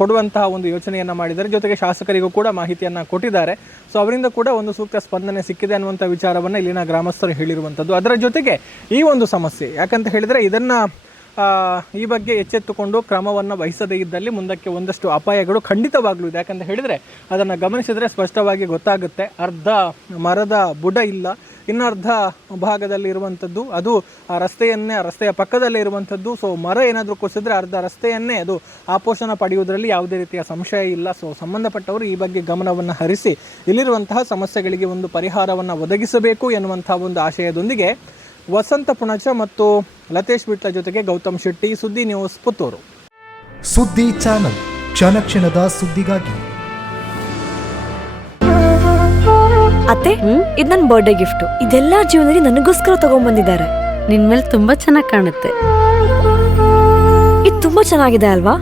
ಕೊಡುವಂತಹ ಒಂದು ಯೋಚನೆಯನ್ನು ಮಾಡಿದ್ದಾರೆ. ಜೊತೆಗೆ ಶಾಸಕರಿಗೂ ಕೂಡ ಮಾಹಿತಿಯನ್ನು ಕೊಟ್ಟಿದ್ದಾರೆ. ಸೊ ಅವರಿಂದ ಕೂಡ ಒಂದು ಸೂಕ್ತ ಸ್ಪಂದನೆ ಸಿಕ್ಕಿದೆ ಅನ್ನುವಂಥ ವಿಚಾರವನ್ನು ಇಲ್ಲಿನ ಗ್ರಾಮಸ್ಥರು ಹೇಳಿರುವಂಥದ್ದು. ಅದರ ಜೊತೆಗೆ ಈ ಒಂದು ಸಮಸ್ಯೆ, ಯಾಕಂತ ಹೇಳಿದರೆ ಇದನ್ನು ಈ ಬಗ್ಗೆ ಎಚ್ಚೆತ್ತುಕೊಂಡು ಕ್ರಮವನ್ನು ವಹಿಸದೇ ಇದ್ದಲ್ಲಿ ಮುಂದಕ್ಕೆ ಒಂದಷ್ಟು ಅಪಾಯಗಳು ಖಂಡಿತವಾಗ್ಲೂ ಇದೆ. ಯಾಕಂತ ಹೇಳಿದರೆ ಅದನ್ನು ಗಮನಿಸಿದರೆ ಸ್ಪಷ್ಟವಾಗಿ ಗೊತ್ತಾಗುತ್ತೆ. ಅರ್ಧ ಮರದ ಬುಡ ಇಲ್ಲ. ಇನ್ನರ್ಧ ಭಾಗದಲ್ಲಿ ಇರುವಂಥದ್ದು ಅದು ಆ ರಸ್ತೆಯನ್ನೇ, ರಸ್ತೆಯ ಪಕ್ಕದಲ್ಲೇ ಇರುವಂಥದ್ದು. ಸೊ ಮರ ಏನಾದರೂ ಕುಸಿದ್ರೆ ಅರ್ಧ ರಸ್ತೆಯನ್ನೇ ಅದು ಆಪೋಷಣ ಪಡೆಯುವುದರಲ್ಲಿ ಯಾವುದೇ ರೀತಿಯ ಸಂಶಯ ಇಲ್ಲ. ಸೊ ಸಂಬಂಧಪಟ್ಟವರು ಈ ಬಗ್ಗೆ ಗಮನವನ್ನು ಹರಿಸಿ ಇಲ್ಲಿರುವಂತಹ ಸಮಸ್ಯೆಗಳಿಗೆ ಒಂದು ಪರಿಹಾರವನ್ನು ಒದಗಿಸಬೇಕು ಎನ್ನುವಂತಹ ಒಂದು ಆಶಯದೊಂದಿಗೆ ವಸಂತ ಪುಣಚ ಮತ್ತು ಲತೇಶ್ ಬಿಟ್ಲ ಜೊತೆಗೆ ಗೌತಮ್ ಶೆಟ್ಟಿ ಸುದ್ದಿ ನ್ಯೂಸ್ ಪುತ್ತೂರು. ಸುದ್ದಿ ಚಾನಲ್ ಕ್ಷಣ ಕ್ಷಣದ ಸುದ್ದಿಗಾಗಿ. ಅತ್ತೆ ಇದು ನನ್ನ ಬರ್ಡೇ ಗಿಫ್ಟ್ ಇದೆಲ್ಲ ಜೀವನದಲ್ಲಿ ನನಗೋಸ್ಕರ ತಗೊಂಡ್ಬಂದಿದ್ದಾರೆ ನಿನ್ ಮೇಲೆ ತುಂಬಾ ಚೆನ್ನಾಗಿ ಕಾಣುತ್ತೆ. ಇದು ತುಂಬಾ ಚೆನ್ನಾಗಿದೆ ಅಲ್ವಾ?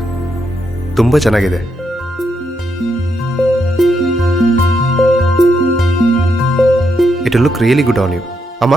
ತುಂಬಾ ಚೆನ್ನಾಗಿದೆ. It look really good on you ಅಮ್ಮ?